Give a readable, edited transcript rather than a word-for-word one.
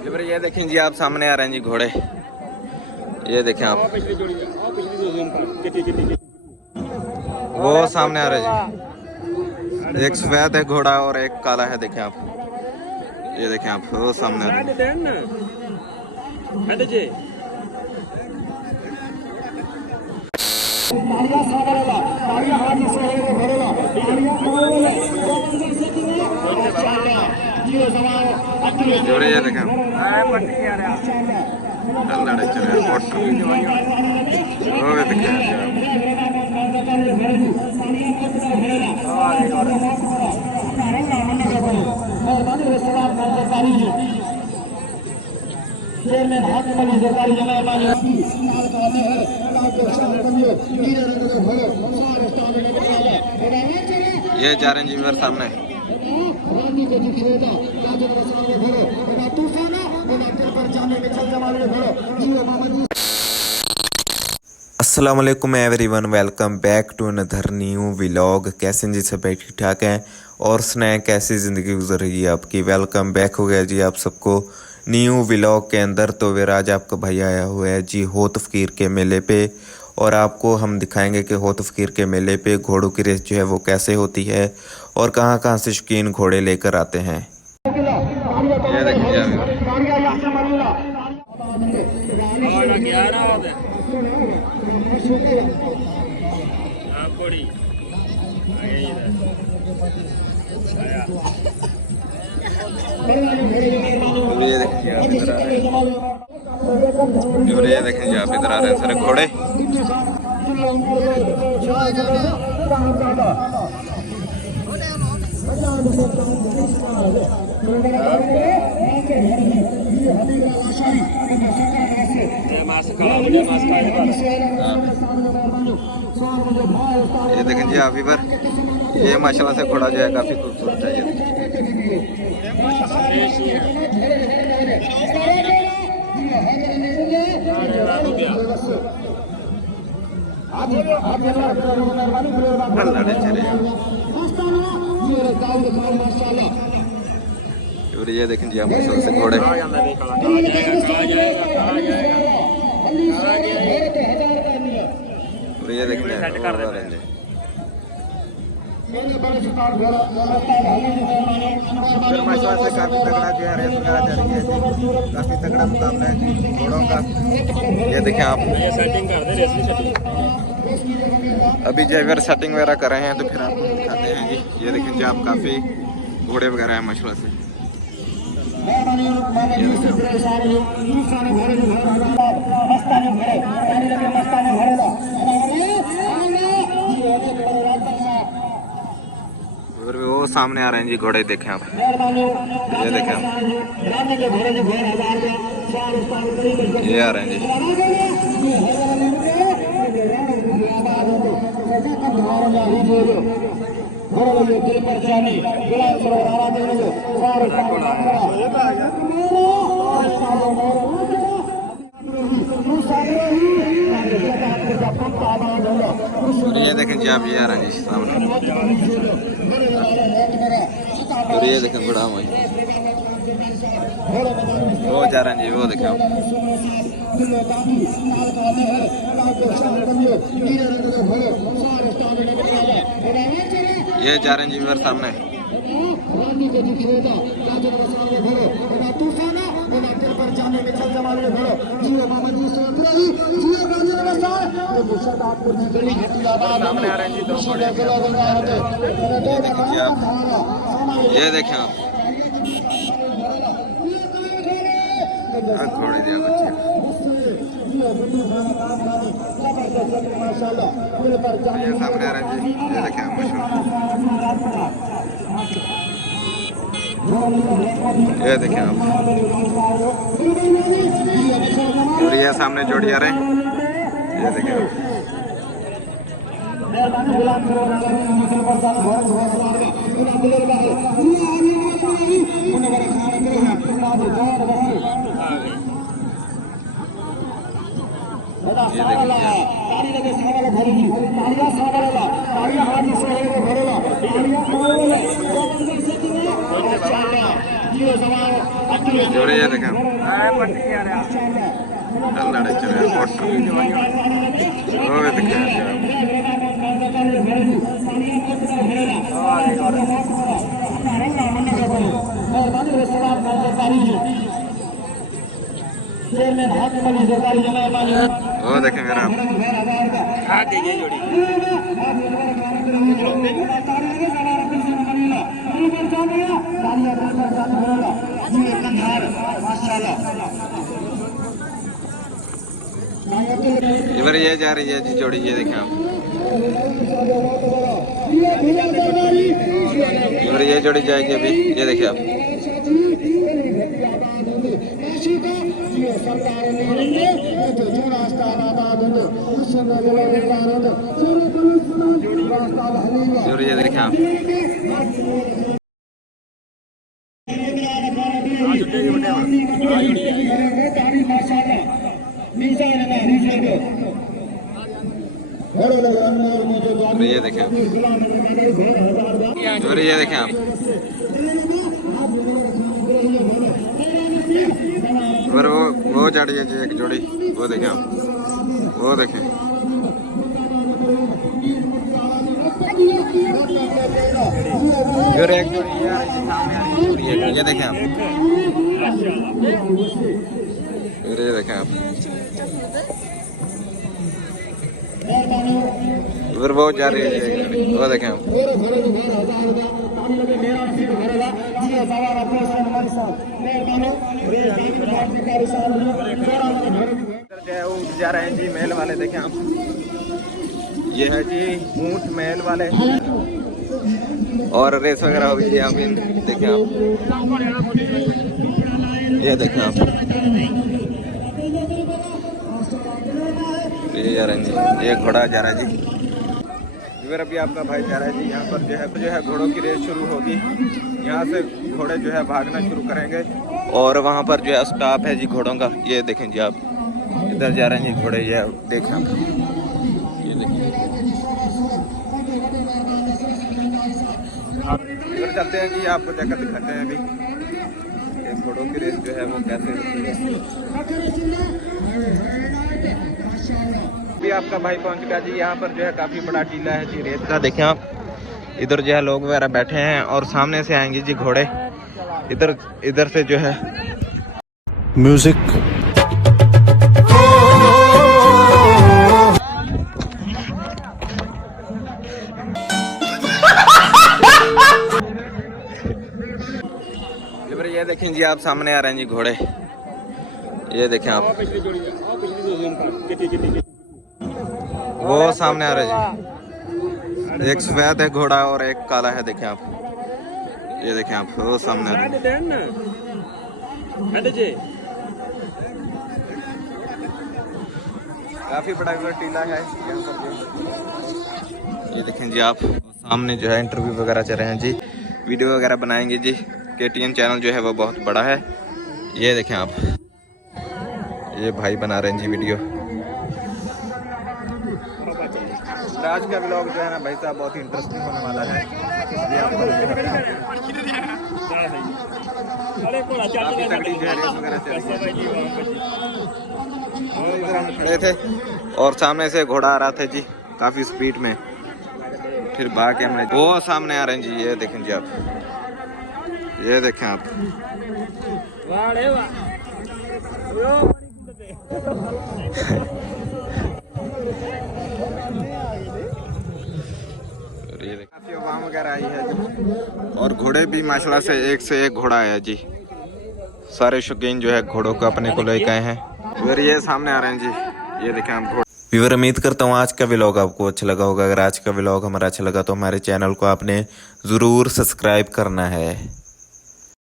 ये देखें जी, आप सामने आ रहे हैं जी घोड़े। ये देखें आप, वो सामने आ रहे जी। एक सफेद है घोड़ा और एक काला है। देखें आप, ये देखें आप, वो सामने आ रहे हैं। ये देखें ये जा रहे हैं जी मेरे सामने। अस्सलाम वालेकुम everyone, welcome back to another new vlog. कैसे हैं जी, सब ठीक ठाक हैं और सुनाएं कैसी ज़िंदगी गुजर रही है आपकी। वेलकम बैक हो गया जी आप सबको न्यू व्लॉग के अंदर। तो फिर आज आपका भाई आया हुआ है जी होत फ़कीर के मेले पे, और आपको हम दिखाएंगे कि होत फ़कीर के मेले पे घोड़ों की रेस जो है वो कैसे होती है और कहाँ कहाँ से शौकीन घोड़े लेकर आते हैं। ये देखिए ये देखें जी आप, इधर आ रहे हैं सारे घोड़े। ये देखें जी आप इधर, ये माशाल्लाह से घोड़ा जो है काफी खूबसूरत है। ये देखें जी आप माशाल्लाह से घोड़े। ये देखें फिर माशाल्लाह से काफी तगड़ा जो है रेस वगैरह जा रही है, काफी तगड़ा मुकाबला है जी घोड़ों का। ये देखें आप, अभी जो अगर सेटिंग वगैरह कर रहे हैं तो फिर आपको दिखाते हैं जी। ये देखें जी आप, काफी घोड़े वगैरह हैं माशाल्लाह से। वो सामने आ रहे हैं जी घोड़े, देखें आप। ये देखें आप, ये आ रहे हैं जी। ये देखें जी आप, ये आ रहे हैं जी सामने। और ये देखें घोड़ा वही वो जा रहे हैं जी, वो देखें आप। ये जा रहे हैं जी मेरे सामने। सामने आ रहे हैं जी दो घोड़े। ये देखें आप, घोड़े दिया बच्चे। ये सामने आ रहे हैं जी, ये देखें आप ये देखें आप। और ये सामने जोड़ी आ रहे हैं, ये देखें आप। ये देखिए जोड़े ये देखें लड़े चले मोटर वो भी देखें वो देखें मेरा इधर ये जा रही है जी जोड़ी ये देखें आप इधर ये जोड़ी जाएगी अभी ये देखिए आप जोड़ी ये देखें आप ये देखें और ये देखें आप और वो चढ़ जी एक जोड़ी वो देखें आप वो देखें और एक जोड़ी ये देखें आप और ये देखें आप उधर बहुत जा रही है वो देखें आप जा रहे हैं जी महल वाले देखें आप ये है जी ऊंट महल वाले और रेस वगैरह होगी जी यहाँ पे देखें आप ये देखें आप ये जा रहे हैं जी ये घोड़ा जा रहा है जी इधर अभी आपका भाई जा रहा है जी यहाँ पर जो है घोड़ों की रेस शुरू होगी यहाँ से घोड़े जो है भागना शुरू करेंगे और वहाँ पर जो है स्टॉप है जी घोड़ों का ये देखें जी आप इधर जा रहे हैं जी घोड़े ये देखें आप ये देखें इधर चलते हैं जी आपको जगह दिखाते हैं अभी घोड़ों की रेस जो है वो कैसे होती है अभी आपका भाई पहुंच गया जी यहाँ पर जो है काफी बड़ा टीला है जी रेत का देखें आप इधर जो है लोग वगैरह बैठे हैं और सामने से आएंगे जी घोड़े इधर से जो है म्यूजिक ये देखें जी आप सामने आ रहे हैं जी घोड़े ये देखें आप वो सामने आ रहे हैं जी एक सफेद है घोड़ा और एक काला है देखें आप ये देखें आप वो सामने आ रहे हैं काफी बड़ा टीला है यहाँ पर ये देखें जी आप सामने जो है इंटरव्यू वगैरह चल रहे हैं जी वीडियो वगैरह बनाएंगे जी KTN चैनल जो है वो बहुत बड़ा है ये देखें आप ये भाई बना रहे हैं जी वीडियो आज का व्लॉग जो है ना भाई साहब बहुत ही इंटरेस्टिंग होने वाला है खड़े थे और सामने से घोड़ा आ रहा था जी काफी स्पीड में फिर भाग के हमने वो सामने आ रहे हैं जी ये देखें जी आप ये देखें आप आवाम वगैरह आई है और घोड़े भी माशाल्लाह से एक घोड़ा आया जी सारे शौकीन जो है घोड़ों को अपने को लेके आए हैं फिर ये सामने आ रहे हैं जी ये देखें आप घोड़े व्यूअर उम्मीद करता हूँ आज का व्लॉग आपको अच्छा लगा होगा अगर आज का व्लॉग हमारा अच्छा लगा तो हमारे चैनल को आपने ज़रूर सब्सक्राइब करना है।